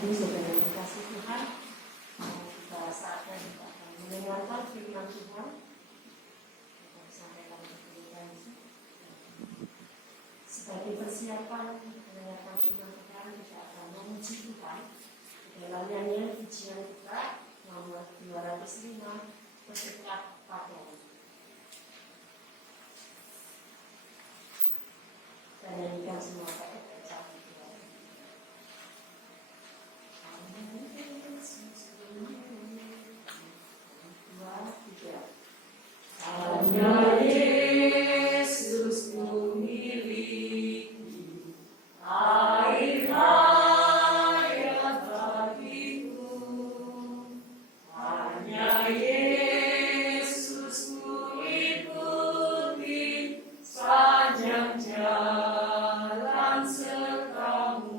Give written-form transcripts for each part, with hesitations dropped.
Ibu saudara yang dikasih Tuhan, kita saatnya kita akan mendengarkan firman Tuhan yang disampaikan oleh Tuhan. Sebagai persiapan mendengarkan firman Tuhan, kita akan memuji Tuhan dalam nyanyian pujian kita nomor 205 berdekat pada. Kita nyanyikan semua pakai bacaan Tuhan. Hanya Yesus memiliki air hayat bagiku. Hanya Yesus mengikuti sepanjang jalan sertamu.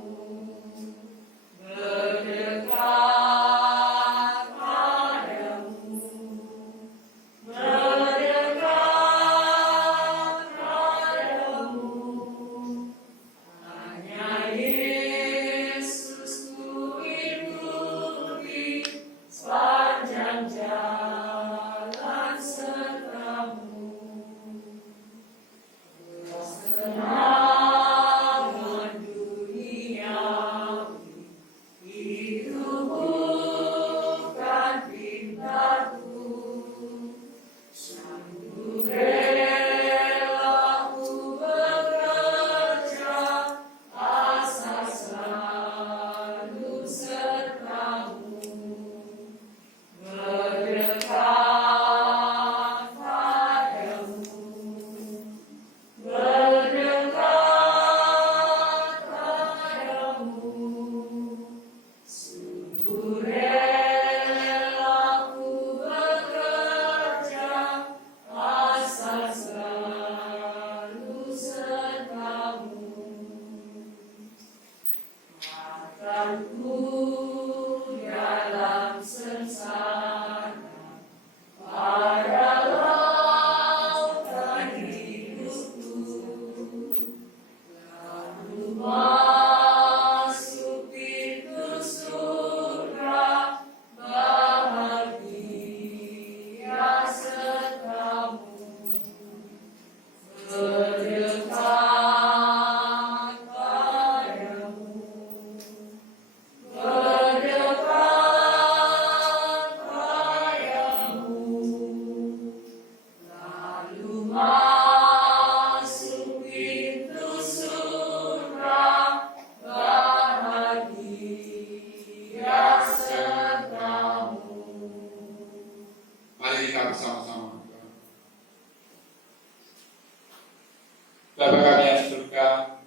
Bapa kami yang di surga,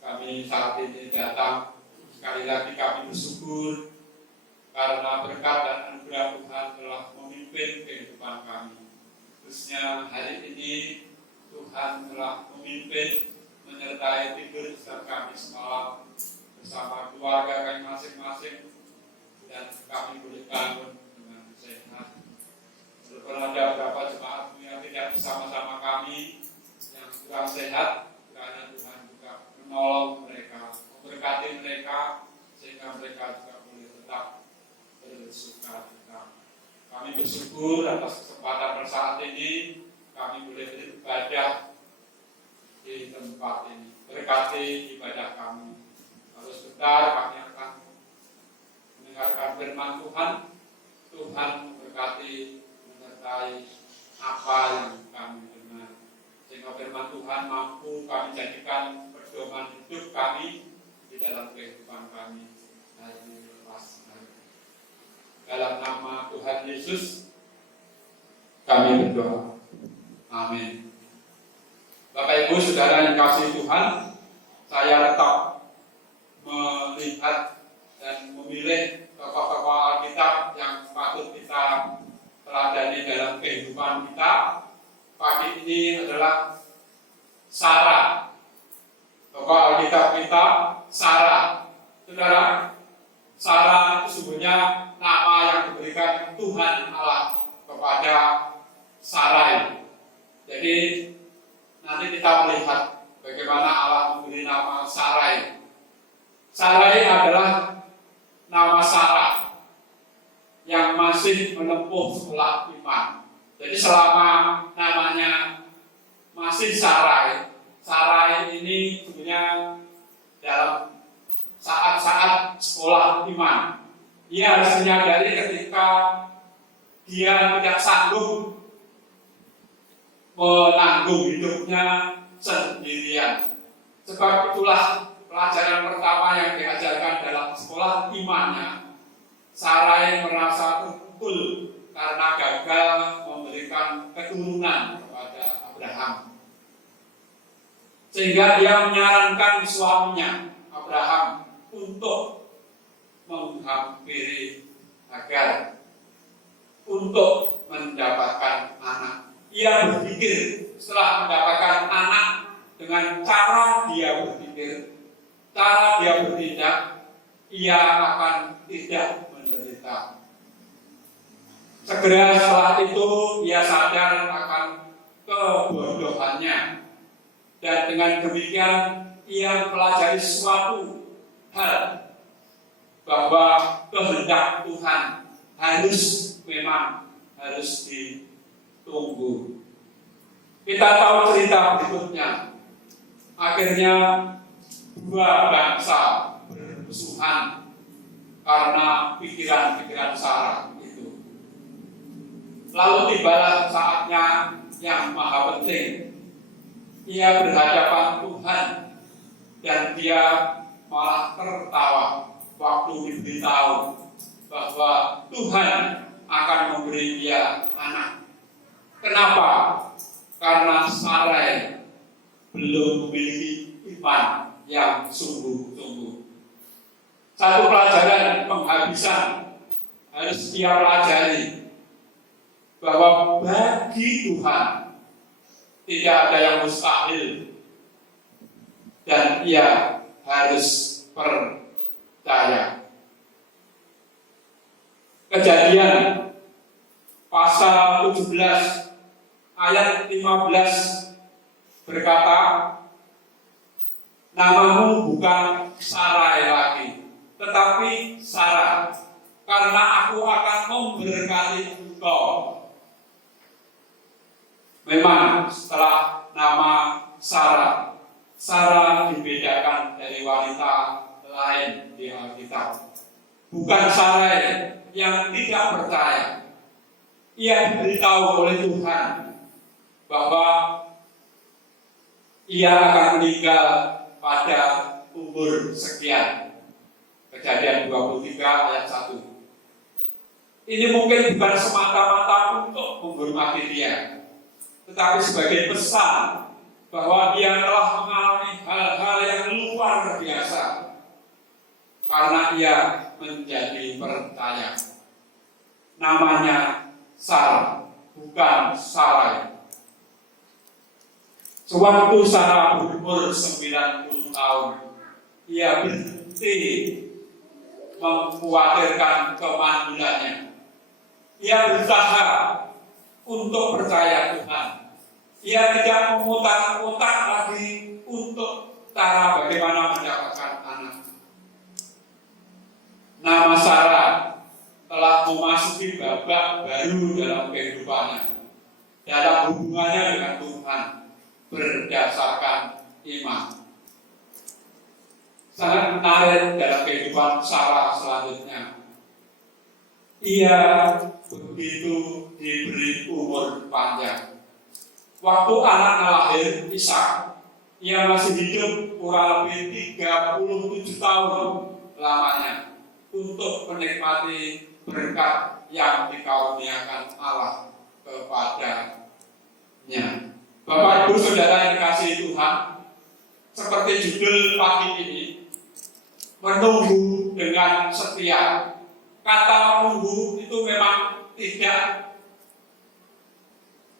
kami saat ini datang, sekali lagi kami bersyukur karena berkat dan anugerah Tuhan telah memimpin kehidupan kami. Khususnya hari ini Tuhan telah memimpin, menyertai tidur setiap kami semalam bersama keluarga kami masing-masing, dan kami boleh bangun dengan sehat. Walaupun ada beberapa jemaat yang tidak bersama-sama kami yang kurang sehat, kiranya Tuhan juga menolong mereka, memberkati mereka, sehingga mereka juga boleh tetap bersuka cita. Kami bersyukur atas kesempatan saat ini, kami boleh beribadah di tempat ini. Berkati ibadah kami. Lalu sebentar kami akan mendengarkan firman Tuhan. Tuhan memberkati, menyertai apa yang kami dengar, sehingga firman Tuhan mampu kami jadikan pedoman hidup kami di dalam kehidupan kami hari lepas hari. Dalam nama Tuhan Yesus kami berdoa. Amin. Bapak Ibu Saudara yang kasih Tuhan, saya tetap melihat dan memilih tokoh-tokoh Alkitab yang patut kita teladani dalam kehidupan kita. Pagi ini adalah Sarah. Tokoh Alkitab kita Sarah. Saudara, Sarah itu sesungguhnya nama yang diberikan Tuhan Allah kepada Sarai. Jadi nanti kita melihat bagaimana Allah memberi nama Sarai. Sarai adalah nama Sarah yang masih menempuh sekolah iman. Jadi selama namanya masih Sarai ini sebenarnya dalam saat-saat sekolah iman. Ia harus menyadari ketika dia tidak sanggup menanggung hidupnya sendirian. Sebab itulah pelajaran pertama yang diajarkan dalam sekolah imannya. Sarai merasa terpukul karena gagal memberikan keturunan kepada Abraham. Sehingga dia menyarankan suaminya Abraham untuk menghampiri Hagar untuk mendapatkan anak. Ia berpikir setelah mendapatkan anak dengan cara dia berpikir, cara dia bertindak, ia akan tidak menderita. Segera setelah itu ia sadar akan kebodohannya, dan dengan demikian ia pelajari suatu hal bahwa kehendak Tuhan harus ditunggu. Kita tahu cerita berikutnya. Akhirnya dua bangsa bermusuhan karena pikiran-pikiran Sarah itu. Lalu tibalah saatnya yang maha penting. Ia berhadapan Tuhan dan dia malah tertawa waktu diberitahu bahwa Tuhan akan memberi dia anak. Kenapa? Karena Sarai belum memiliki iman yang sungguh-sungguh. Satu pelajaran penghabisan harus dia pelajari, bahwa bagi Tuhan tidak ada yang mustahil, dan ia harus percaya. Kejadian pasal 17 ayat 15 berkata, namamu bukan Sarai lagi, tetapi Sarah, karena aku akan memberkati engkau. Memang setelah nama Sarah dibedakan dari wanita lain di Alkitab. Bukan Sarai yang tidak percaya. Ia diberitahu oleh Tuhan bahwa ia akan meninggal pada umur sekian. Kejadian 23 ayat 1. Ini mungkin bukan semata-mata untuk menghormati dia, tetapi sebagai pesan bahwa dia telah mengalami hal-hal yang luar biasa karena ia menjadi percaya. Namanya Sarah, bukan Sarai. Sewaktu Sarah berumur 90 tahun, ia berhenti mengkhawatirkan kemandulannya. Ia berusaha untuk percaya Tuhan. Ia tidak memutar-mutar lagi untuk cara bagaimana mendapatkan anak. Nama Sarah telah memasuki babak baru dalam kehidupannya, dalam hubungannya dengan Tuhan berdasarkan iman. Sangat menarik dalam kehidupan Sarah selanjutnya. Ia begitu diberi umur panjang. Waktu anaknya lahir, Ishak, ia masih hidup kurang lebih 37 tahun lamanya untuk menikmati berkat yang dikaruniakan Allah kepadanya. Bapak Ibu Saudara yang dikasihi Tuhan, seperti judul pagi ini, menunggu dengan setia. Kata menunggu itu memang tidak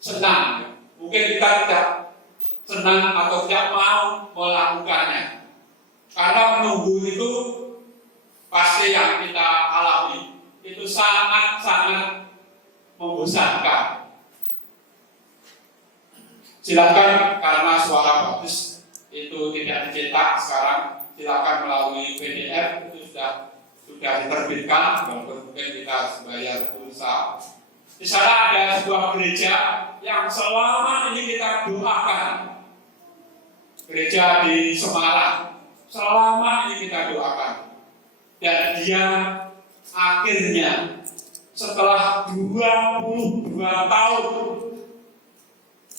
senang. Mungkin kita tidak senang atau tidak mau melakukannya, karena menunggu itu pasti yang kita alami itu sangat-sangat membosankan. Silakan, karena suara bagus itu tidak dicetak sekarang, silakan melalui PDF itu sudah sudah diterbitkan, walaupun mungkin kita harus bayar pulsa. Di sana ada sebuah gereja yang selama ini kita doakan. Gereja di Semarang, selama ini kita doakan. Dan dia akhirnya setelah 22 tahun,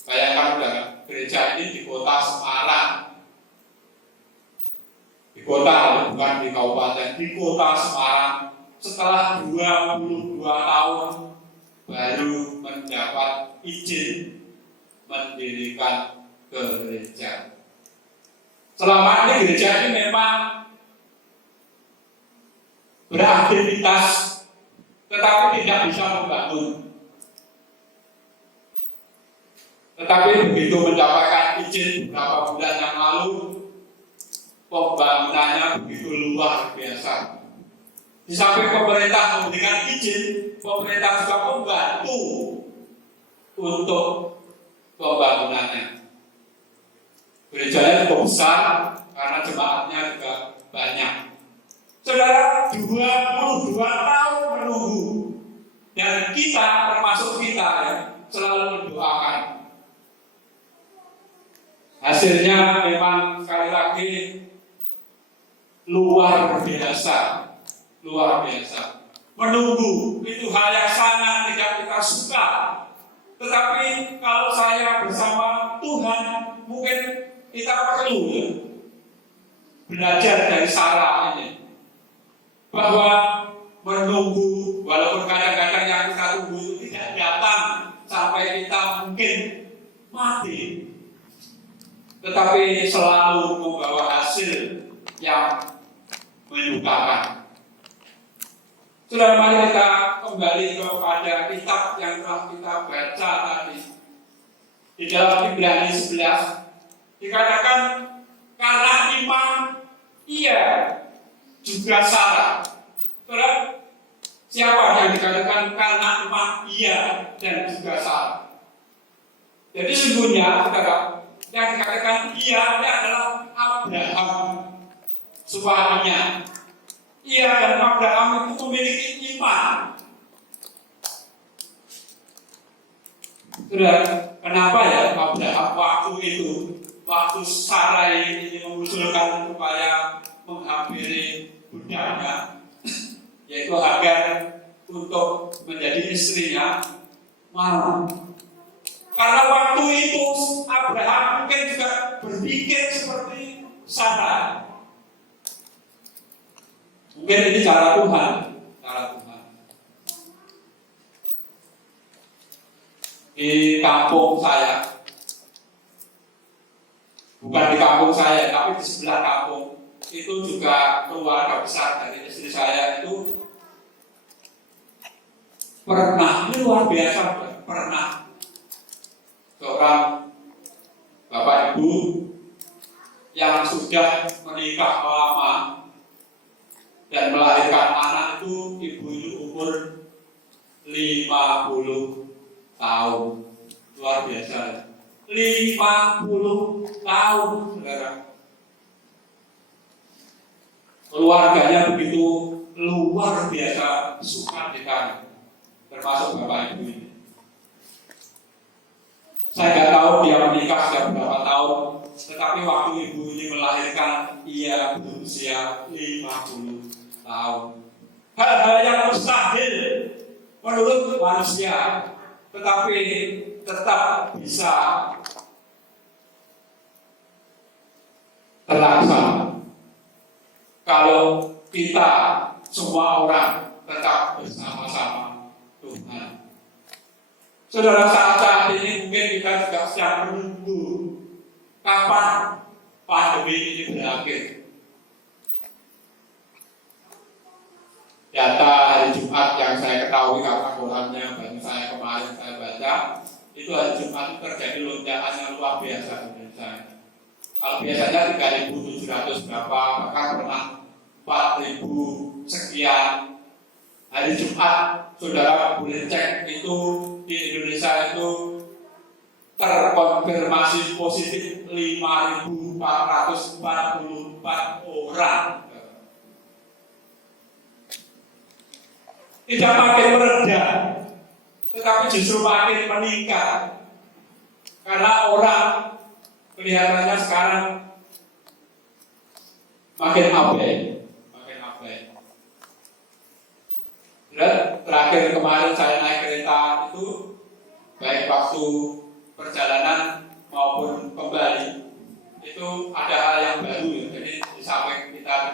bayangkan gereja ini di kota Semarang, di kota, bukan di kabupaten, di kota Semarang, setelah 22 tahun baru mendapat izin mendirikan gereja. Selama ini gereja ini memang beraktivitas, tetapi tidak bisa membangun. Tetapi begitu mendapatkan izin beberapa bulan yang lalu, pembangunannya begitu luar biasa. Di samping pemerintah memberikan izin, pemerintah juga membantu untuk pembangunannya. Gerejanya cukup besar karena jemaatnya juga banyak. Saudara, 22 tahun menunggu, dan kita, termasuk kita ya, selalu mendoakan. Hasilnya memang sekali lagi luar biasa, luar biasa. Menunggu itu hal yang sangat tidak kita suka. Tetapi kalau saya bersama Tuhan, mungkin kita perlu ya, belajar dari Sarah ini, bahwa menunggu, walaupun kadang-kadang yang kita tunggu itu tidak datang sampai kita mungkin mati, tetapi selalu membawa hasil yang menyukakan. Sudah, mari kita kembali kepada kitab yang telah kita baca tadi. Di dalam Ibrani 11 dikatakan karena iman ia juga Sarah. Saudara, siapa yang dikatakan karena iman ia dan juga Sarah? Jadi sesungguhnya saudara, yang dikatakan ia adalah Abraham, suaminya. Ia dan Abraham itu memiliki iman. Saudara, kenapa ya Abraham waktu Sarai ini mengusulkan upaya menghampiri budaknya, yaitu Hagar, untuk menjadi istrinya, mau? Karena waktu itu Abraham mungkin juga berpikir seperti Sarah. Mungkin ini cara Tuhan, Di kampung saya, bukan di kampung saya, tapi di sebelah kampung, itu juga keluarga besar dari istri saya itu pernah, ini luar biasa, pernah seorang bapak ibu yang sudah menikah lama dan melahirkan anak itu, ibu itu umur 50 tahun. Luar biasa. 50 tahun, saudara. Keluarganya begitu luar biasa sukacita, termasuk bapak ibu ini. Saya nggak tahu dia menikah sudah berapa tahun, tetapi waktu ibu ini melahirkan, ia berusia 50 tahun. Hal-hal yang mustahil menurut manusia, tetapi tetap bisa terlaksana kalau kita semua orang tetap bersama-sama Tuhan. Saudara, saat ini mungkin kita juga sedang menunggu kapan pandemi ini berakhir. Data hari Jumat yang saya ketahui karena korannya baru saya kemarin saya baca, itu hari Jumat terjadi lonjakan yang luar biasa menurut saya. Kalau biasanya 3.700 berapa, bahkan pernah 4.000 sekian. Hari Jumat, saudara boleh cek itu di Indonesia itu terkonfirmasi positif 5.444 orang. tidak makin mereda, tetapi justru makin meningkat. Karena orang kelihatannya sekarang makin abai. Dan terakhir kemarin saya naik kereta itu, baik waktu perjalanan maupun kembali, itu ada hal yang baru ya. Jadi di samping kita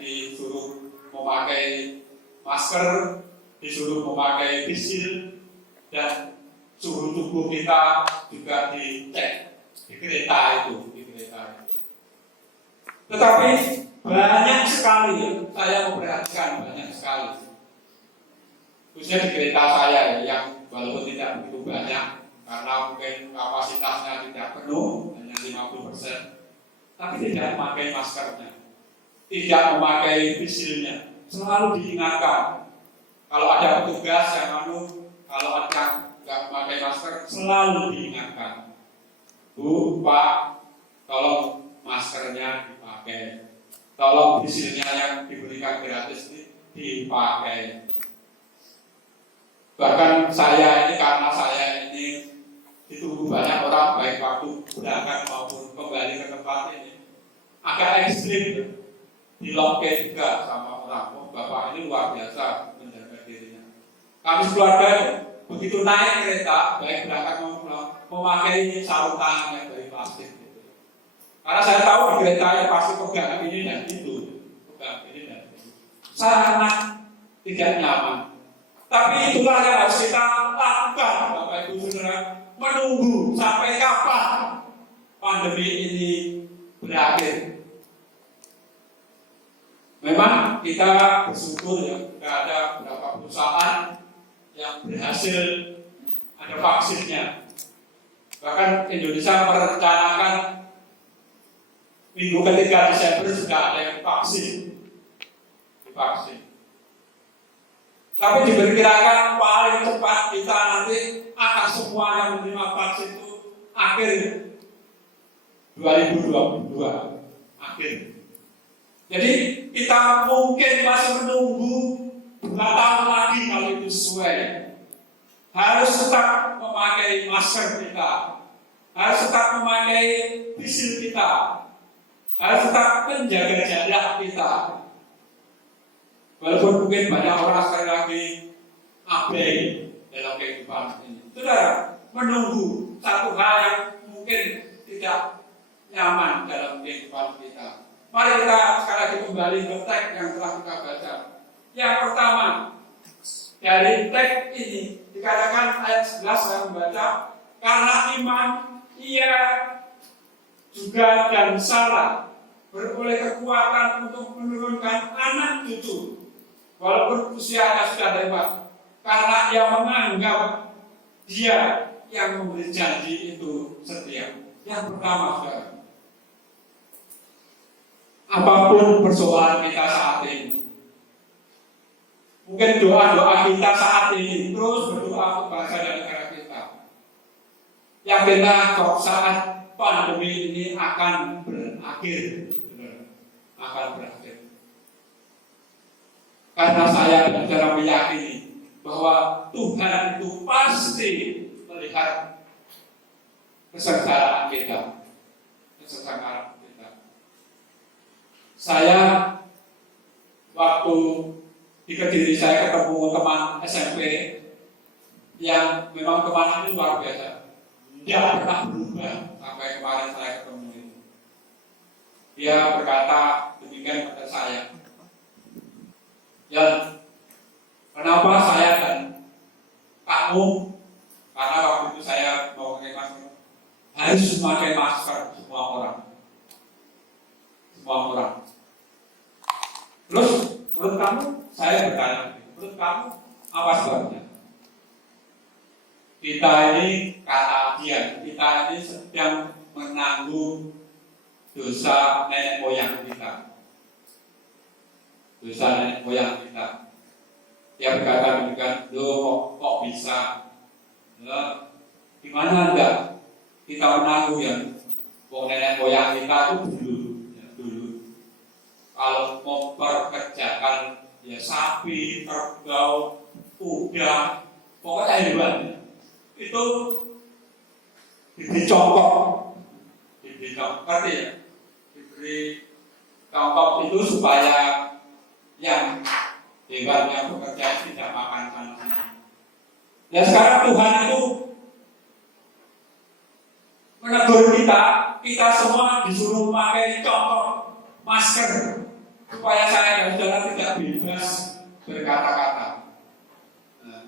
disuruh memakai masker, disuruh memakai visil, dan suhu tubuh kita juga dicek di kereta itu. Tetapi banyak sekali, saya memperhatikan banyak sekali, khususnya di kereta saya yang walaupun tidak begitu banyak karena mungkin kapasitasnya tidak penuh, hanya 50%, tapi tidak memakai maskernya, tidak memakai visilnya. Selalu diingatkan kalau ada petugas yang kalau ada nggak memakai masker, selalu diingatkan, Bu, Pak, tolong maskernya dipakai, tolong visilnya yang diberikan gratis dipakai. Bahkan karena saya ini ditunggu banyak orang, baik waktu berangkat maupun kembali ke tempat ini, agak ekstrim, di-lockdown juga sama orang. Oh, Bapak ini luar biasa menjaga dirinya. Kami keluarga begitu naik kereta, baik berangkat maupun pulang, memakai sarung tangan yang dari plastik. Karena saya tahu di kereta yang pasti pegang ini dan itu, sangat tidak nyaman. Tapi itulah yang harus kita lakukan, Bapak Ibu Saudara, menunggu sampai kapan pandemi ini berakhir. Memang kita bersyukur ya, ada beberapa perusahaan yang berhasil ada vaksinnya. Bahkan Indonesia merencanakan minggu ketiga Desember sudah ada yang divaksin. Tapi diperkirakan paling cepat kita nanti akan semuanya menerima vaksin itu akhir 2022 akhir. Jadi kita mungkin masih menunggu 2 tahun lagi kalau itu sesuai. Harus tetap memakai masker kita, harus tetap memakai visil kita, harus tetap menjaga jarak kita. Walaupun mungkin banyak orang sekali lagi abai dalam kehidupan ini. Saudara, menunggu satu hal yang mungkin tidak nyaman dalam kehidupan kita. Mari kita sekali lagi kembali ke teks yang telah kita baca. Yang pertama, dari teks ini dikatakan ayat 11 saya membaca, karena iman ia juga dan Sarah beroleh kekuatan untuk menurunkan anak cucu. Walaupun usianya sudah lewat, karena ia menganggap dia yang memberi janji itu setia. Yang pertama, saudara, apapun persoalan kita saat ini, mungkin doa-doa kita saat ini terus berdoa untuk bangsa dan negara kita. Yang kita saat pandemi ini akan berakhir, akan berakhir. Karena saya benar meyakini bahwa Tuhan itu pasti melihat kesengsaraan kita. Saya waktu di Kediri saya ketemu teman SMP yang memang teman ini luar biasa. Dia pernah berubah sampai kemarin saya ketemu itu. Dia berkata demikian pada saya. Dan kenapa saya dan kamu, karena waktu itu saya mau pakai masker, harus memakai masker semua orang. Terus menurut kamu, saya bertanya, menurut kamu apa sebabnya? Kita ini kata dia, kita ini sedang menanggung dosa nenek moyang kita. Dosa nenek moyang kita. Dia berkata demikian, loh kok bisa? Nah, gimana enggak kita menanggung yang nenek moyang kita itu dulu. Kalau memperkerjakan ya sapi, kerbau, kuda, pokoknya hewan itu diberi congkok, ngerti ya? Diberi congkok itu supaya yang hewan yang bekerja tidak makan sana. Ya sekarang Tuhan itu menegur kita semua disuruh memakai congkok, masker, supaya saya dan saudara tidak bebas berkata-kata. Nah,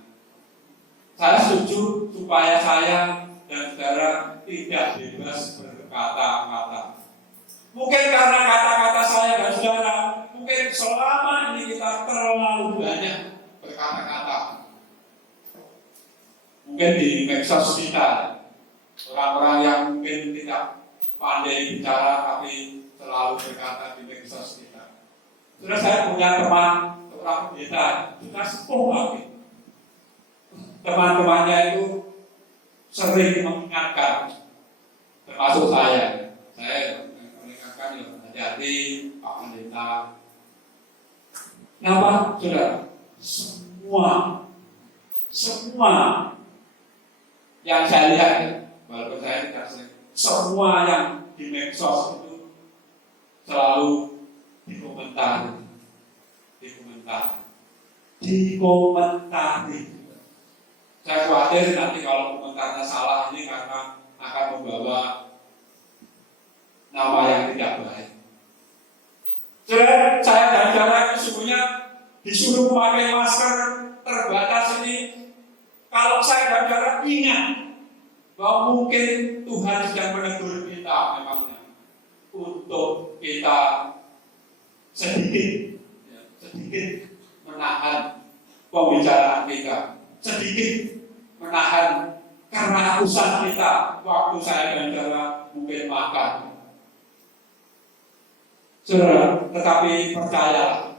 saya setuju supaya saya dan saudara tidak bebas berkata-kata. Mungkin karena kata-kata saya dan saudara, mungkin selama ini kita terlalu banyak berkata-kata. Mungkin di medsos kita, orang-orang yang mungkin tidak pandai bicara tapi selalu berkata di medsos kita. Sudah saya punya teman, orang pendeta, sudah sepuh lagi. Teman-temannya itu sering mengingatkan, termasuk saya mengingatkan ya hati-hati Pak Pendeta. Kenapa? Sudah semua yang saya lihat ya, walaupun saya tidak sering, semua yang di medsos itu selalu dikomentari. Saya khawatir nanti kalau komentarnya salah ini karena akan membawa nama yang tidak baik. Jadi saya dan saudara sesungguhnya disuruh memakai masker terbatas ini. Kalau saya dan saudara ingat bahwa mungkin Tuhan sedang menegur kita memangnya untuk kita sedikit menahan pembicaraan kita, sedikit menahan kerakusan kita waktu saya dan saudara mungkin makan. Saudara, tetapi percayalah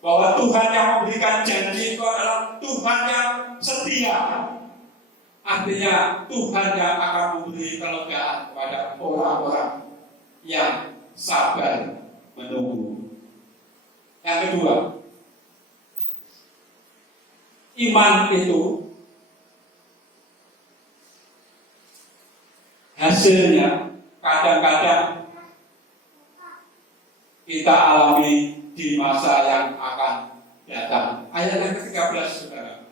bahwa Tuhan yang memberikan janji itu adalah Tuhan yang setia. Artinya Tuhan yang akan memberi kelegaan kepada orang-orang yang sabar menunggu. Yang kedua, iman itu hasilnya kadang-kadang kita alami di masa yang akan datang. Ayat yang ke-13, saudara.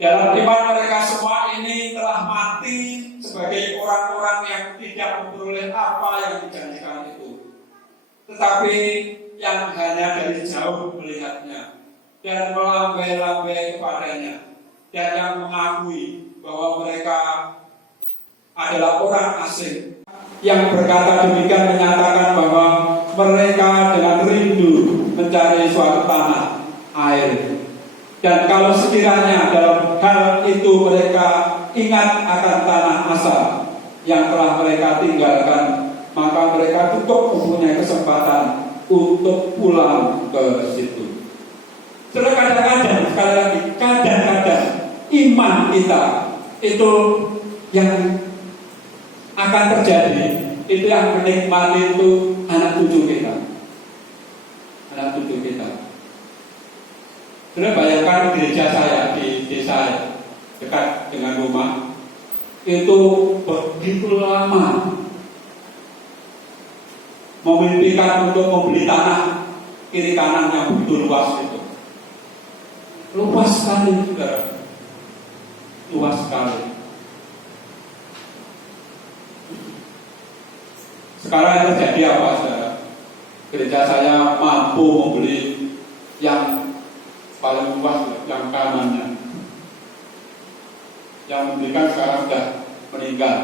Dalam iman mereka semua ini telah mati sebagai orang-orang yang tidak memperoleh apa yang dijanjikan itu, tetapi yang hanya dari jauh melihatnya dan melambai-lambai kepadanya, dan yang mengakui bahwa mereka adalah orang asing. Yang berkata demikian menyatakan bahwa mereka dengan rindu mencari suatu tanah air. Dan kalau sekiranya dalam hal itu mereka ingat akan tanah asal yang telah mereka tinggalkan, maka mereka cukup mempunyai kesempatan untuk pulang ke situ. Sudah kadang-kadang, sekali lagi, kadang-kadang iman kita itu yang akan terjadi, itu yang menikmati itu anak cucu kita. Sudah bayangkan gereja saya di desa dekat dengan rumah itu begitu lama memimpikan untuk membeli tanah kiri kanan yang begitu luas itu. Luas sekali, saudara. Luas sekali. Sekarang yang terjadi apa, saudara? Gereja saya mampu membeli yang paling luas, yang kanannya. Yang memberikan sekarang sudah meninggal.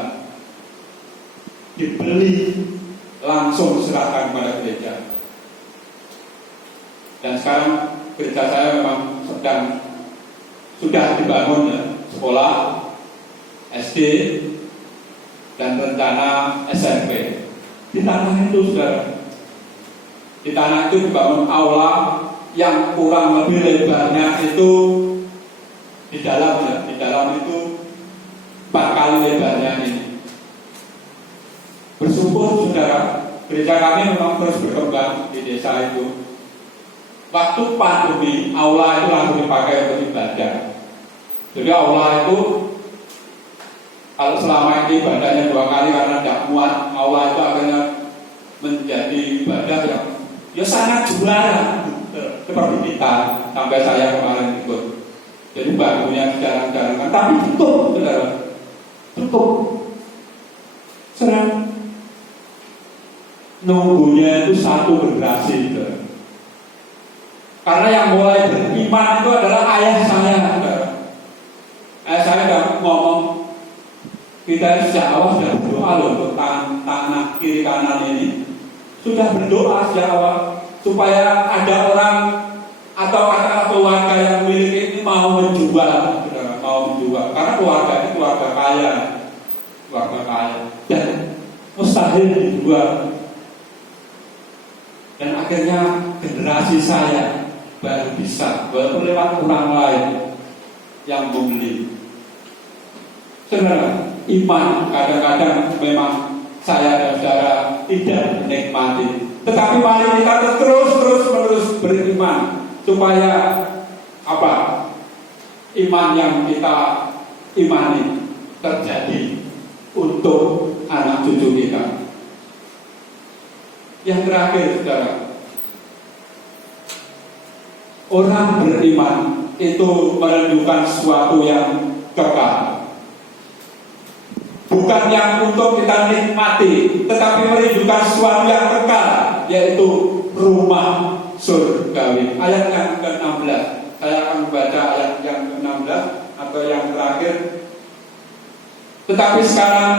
Dibeli, langsung serahkan kepada gereja. Dan sekarang gereja saya memang sudah dibangun ya, sekolah, SD, dan rencana SMP. Di tanah itu, saudara, di tanah itu dibangun aula yang kurang lebih lebarnya itu di dalam itu 4 kali lebarnya ini. Bersyukur, saudara, gereja kami memang terus berkembang di desa itu. waktu pandemi aula itu langsung dipakai untuk ibadah. Jadi aula itu kalau selama ini ibadahnya 2 kali karena tidak muat, aula itu akhirnya menjadi ibadah yang ya sangat juara seperti kita, sampai saya kemarin ikut. Jadi bagunya jarang-jarang, tapi cukup, saudara, cukup. Serang nunggunya itu 1 generasi, saudara. Karena yang mulai beriman itu adalah ayah saya, saudara. Ayah saya sudah ngomong, kita sejak awal sudah berdoa loh untuk tanah kiri kanan ini. Sudah berdoa sejak awal supaya ada orang atau kata keluarga yang memiliki ini mau menjual, saudara, mau menjual. Karena keluarga ini keluarga kaya, dan mustahil dijual. Dan akhirnya generasi saya baru bisa, walaupun lewat orang lain yang membeli. Saudara, iman kadang-kadang memang saya dan saudara tidak menikmati. Tetapi mari kita terus beriman supaya apa? Iman yang kita imani terjadi untuk anak cucu kita. Yang terakhir, saudara, orang beriman itu menunjukkan sesuatu yang kekal. Bukan yang untuk kita nikmati, tetapi menunjukkan sesuatu yang kekal, yaitu rumah surgawi. Ayat yang ke-16. Saya akan membaca ayat yang ke-16 atau yang terakhir. Tetapi sekarang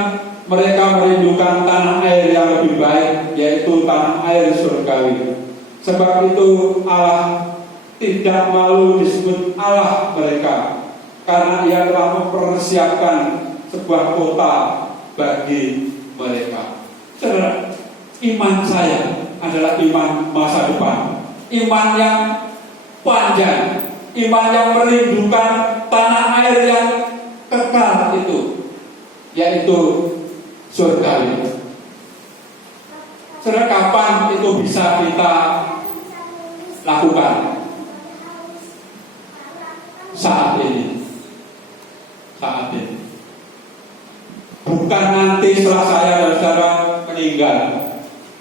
mereka merindukan tanah air yang lebih baik, yaitu tanah air surgawi. Sebab itu Allah tidak malu disebut Allah mereka, karena Ia telah mempersiapkan sebuah kota bagi mereka. Saudara, iman saya adalah iman masa depan, iman yang panjang, iman yang merindukan tanah air yang kekal itu, yaitu surgawi. Saudara, kapan itu bisa kita lakukan? Saat ini. Bukan nanti setelah saya dan saudara meninggal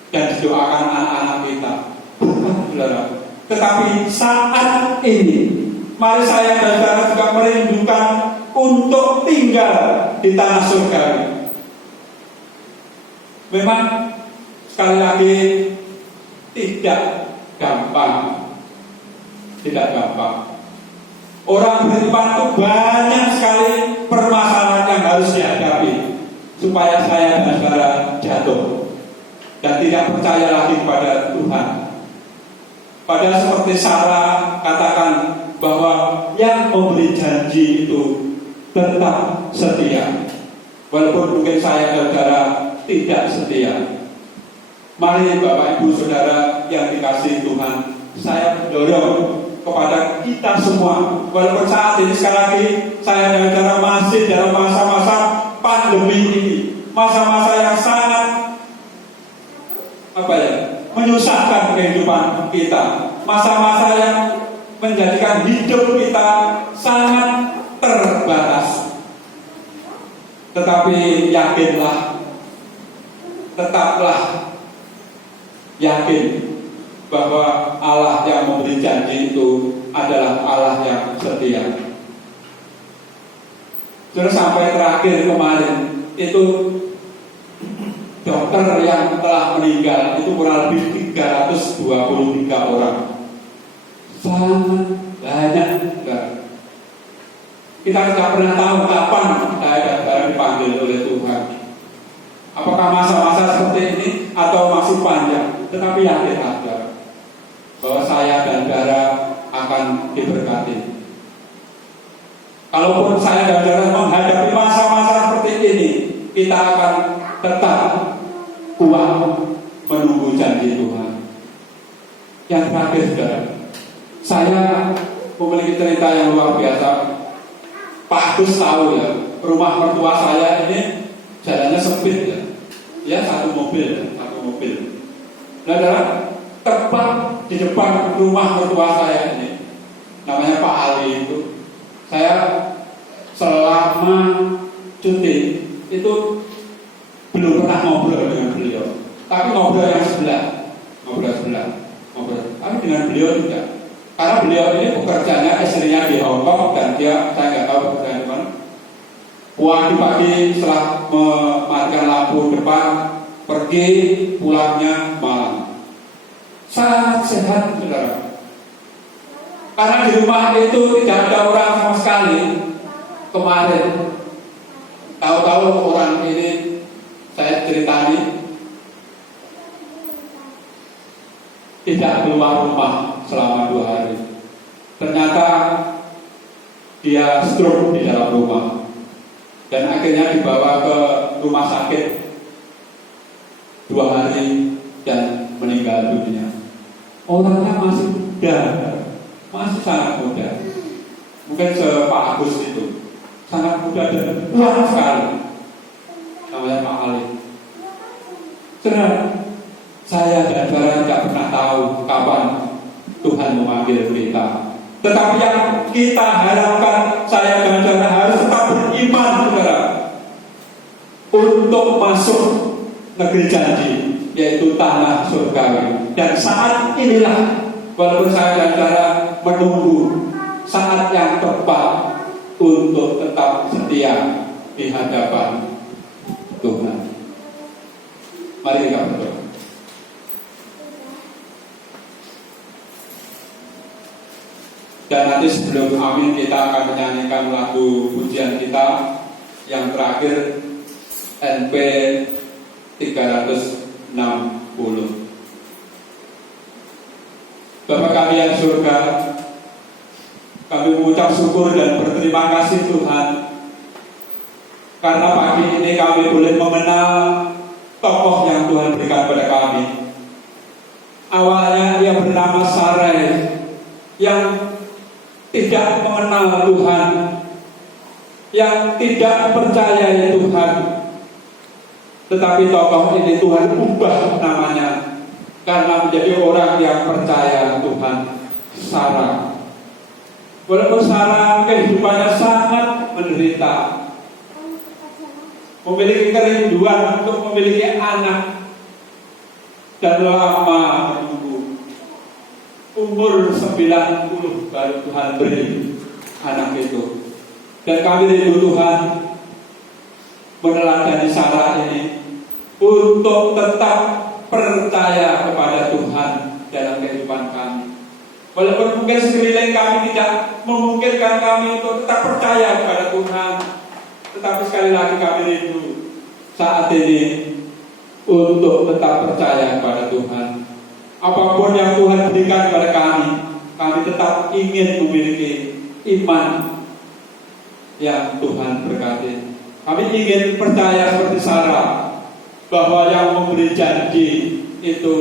dan didoakan anak-anak kita. Bukan, saudara. Tetapi saat ini, mari saya dan saudara juga merindukan untuk tinggal di tanah surgawi. Memang sekali lagi tidak gampang. Orang beriman itu banyak sekali permasalahan yang harus dihadapi supaya saya dan saudara jatuh dan tidak percaya lagi kepada Tuhan. Padahal seperti Sarah katakan bahwa yang memberi janji itu tetap setia, walaupun mungkin saya dan saudara tidak setia. Mari Bapak Ibu Saudara yang dikasihi Tuhan, saya mendorong kepada kita semua, walaupun saat ini sekali lagi saya dan saudara masih dalam masa-masa pandemi ini, masa-masa yang sangat menyusahkan kehidupan kita, masa-masa yang menjadikan hidup kita sangat terbatas. Tetapi yakinlah, tetaplah yakin bahwa Allah yang memberi janji itu adalah Allah yang setia. Terus sampai terakhir kemarin itu dokter yang telah meninggal itu kurang lebih 323 orang. Sangat banyak. Kita tidak pernah tahu kapan saya dan saudara dipanggil oleh Tuhan. Apakah masa-masa seperti ini atau masih panjang? Tetapi yakin ada bahwa saya dan saudara akan diberkati. Kalaupun saya dan saudara menghadapi masa-masa seperti ini, kita akan tetap kuat menunggu janji Tuhan. Yang terakhir, saudara, saya memiliki cerita yang luar biasa. Pak Gus tahu ya, rumah mertua saya ini jalannya sempit ya, satu mobil. Nah, tepat di depan rumah mertua saya ini, namanya Pak Ali itu, saya selama cuti itu belum pernah ngobrol dengan beliau, tapi ngobrol yang sebelah. Tapi dengan beliau juga, karena beliau ini pekerjaannya istrinya di Hongkong dan saya nggak tahu pekerjaan di mana. Pagi-pagi setelah mematikan lampu depan, pergi, pulangnya malam. Sangat sehat, saudara. Karena di rumah itu tidak ada orang sama sekali. Kemarin, tahu-tahu orang ini saya ceritani tidak keluar rumah selama 2 hari. Ternyata dia stroke di dalam rumah. Dan akhirnya dibawa ke rumah sakit 2 hari dan meninggal dunia. Orangnya masih muda, masih sangat muda. Mungkin sePak Agus itu, sangat muda dan kuat sekali. Namanya Pak Ali. Saya dan saudara tidak pernah tahu kapan Tuhan memanggil kita. Tetapi yang kita harapkan, saya dan saudara harus tetap beriman, saudara, untuk masuk negeri janji, yaitu tanah surgawi. Dan saat inilah, walaupun saya dan saudara menunggu saat yang tepat untuk tetap setia di hadapan Tuhan. Mari kita berdoa. Dan nanti sebelum amin kita akan menyanyikan lagu pujian kita yang terakhir, NP 360. Bapa kami yang surga, kami mengucap syukur dan berterima kasih Tuhan, karena pagi ini kami boleh mengenal tokoh yang Tuhan berikan pada kami. Awalnya ia bernama Sarai, yang tidak mengenal Tuhan, yang tidak percaya Tuhan. Tetapi tokoh ini Tuhan ubah namanya karena menjadi orang yang percaya Tuhan. Sarah. Walaupun Sarah kehidupannya sangat menderita, memiliki kerinduan untuk memiliki anak, dan lama menunggu. Umur 90 baru Tuhan beri anak itu. Dan kami rindu Tuhan meneladani Sarah ini untuk tetap percaya kepada Tuhan dalam kehidupan kami. Walaupun mungkin sekeliling kami tidak memungkinkan kami untuk tetap percaya kepada Tuhan, tetapi sekali lagi kami rindu saat ini untuk tetap percaya kepada Tuhan. Apapun yang Tuhan berikan kepada kami tetap ingin memiliki iman yang Tuhan berkati. Kami ingin percaya seperti Sarah, bahwa yang memberi janji itu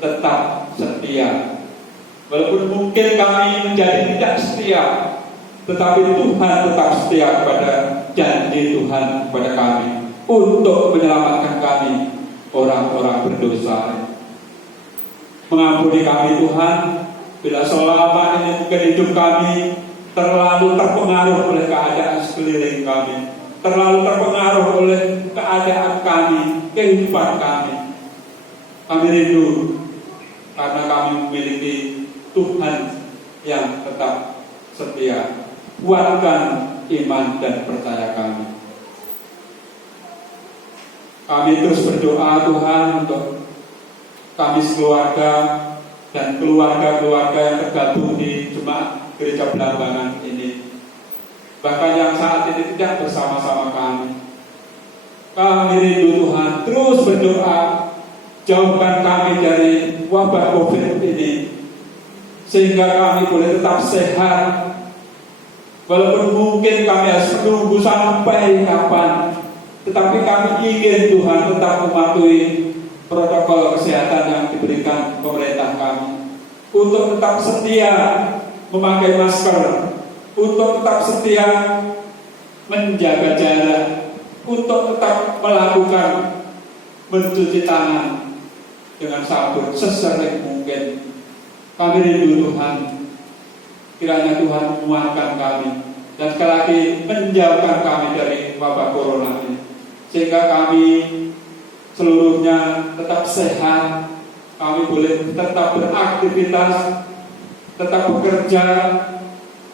tetap setia. Walaupun mungkin kami menjadi tidak setia, tetapi Tuhan tetap setia kepada janji Tuhan kepada kami untuk menyelamatkan kami, orang-orang berdosa. Mengampuni kami Tuhan, bila selama ini mungkin hidup kami terlalu terpengaruh oleh keadaan sekeliling kami, terlalu terpengaruh oleh keadaan kami, kehidupan kami. Kami rindu karena kami memiliki Tuhan yang tetap setia. Kuatkan iman dan percaya kami. Kami terus berdoa Tuhan untuk kami sekeluarga dan keluarga-keluarga yang tergabung di Jemaat Gereja Belambangan ini, bahkan yang saat ini tidak bersama-sama kami. Kami rindu Tuhan, terus berdoa, jauhkan kami dari wabah COVID ini, sehingga kami boleh tetap sehat. Walaupun mungkin kami harus menunggu sampai kapan, tetapi kami ingin Tuhan tetap mematuhi protokol kesehatan yang diberikan pemerintah kami, untuk tetap setia memakai masker, untuk tetap setia menjaga jarak, untuk tetap melakukan mencuci tangan dengan sabun sesering mungkin. Kami rindu Tuhan, kiranya Tuhan menguatkan kami dan sekali lagi menjauhkan kami dari wabah corona ini, sehingga kami seluruhnya tetap sehat, kami boleh tetap beraktivitas, tetap bekerja.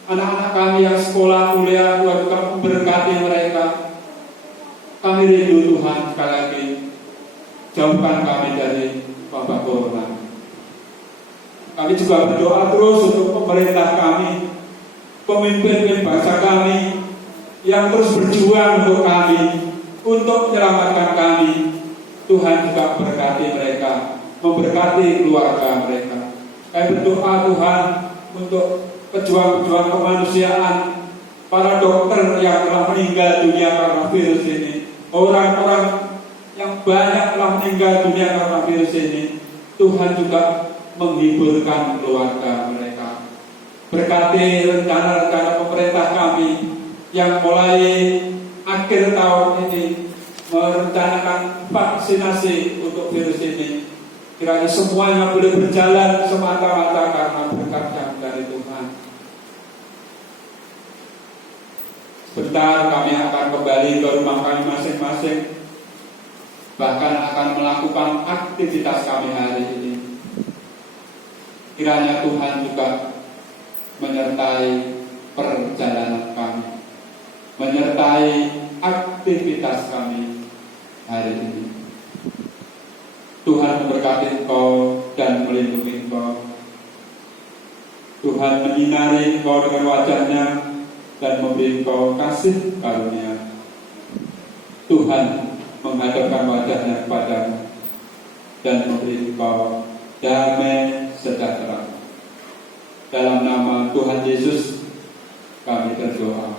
Anak-anak kami yang sekolah, kuliah, Tuhan juga memberkati mereka. Kami rindu Tuhan, sekali lagi jauhkan kami dari wabah corona. Kami juga berdoa terus untuk pemerintah kami, pemimpin bangsa kami yang terus berjuang untuk kami, untuk menyelamatkan kami. Tuhan juga berkati mereka, memberkati keluarga mereka. Kami berdoa Tuhan untuk pejuang-pejuang kemanusiaan, para dokter yang telah meninggal dunia karena virus ini, orang-orang yang banyak telah meninggal dunia karena virus ini. Tuhan juga menghiburkan keluarga mereka. Berkati rencana-rencana pemerintah kami yang mulai akhir tahun ini merencanakan vaksinasi untuk virus ini. Kiranya semuanya boleh berjalan semata-mata karena berkat yang dari Tuhan. Sebentar kami akan kembali ke rumah kami masing-masing, bahkan akan melakukan aktivitas kami hari ini. Kiranya Tuhan juga menyertai perjalanan kami, menyertai aktivitas kami hari ini. Tuhan memberkati engkau dan melindungi engkau. Tuhan menyinari engkau dengan wajah-Nya dan memberi engkau kasih karunia. Tuhan menghadapkan wajah-Nya kepadamu dan memberi engkau damai sejahtera. Dalam nama Tuhan Yesus kami berdoa.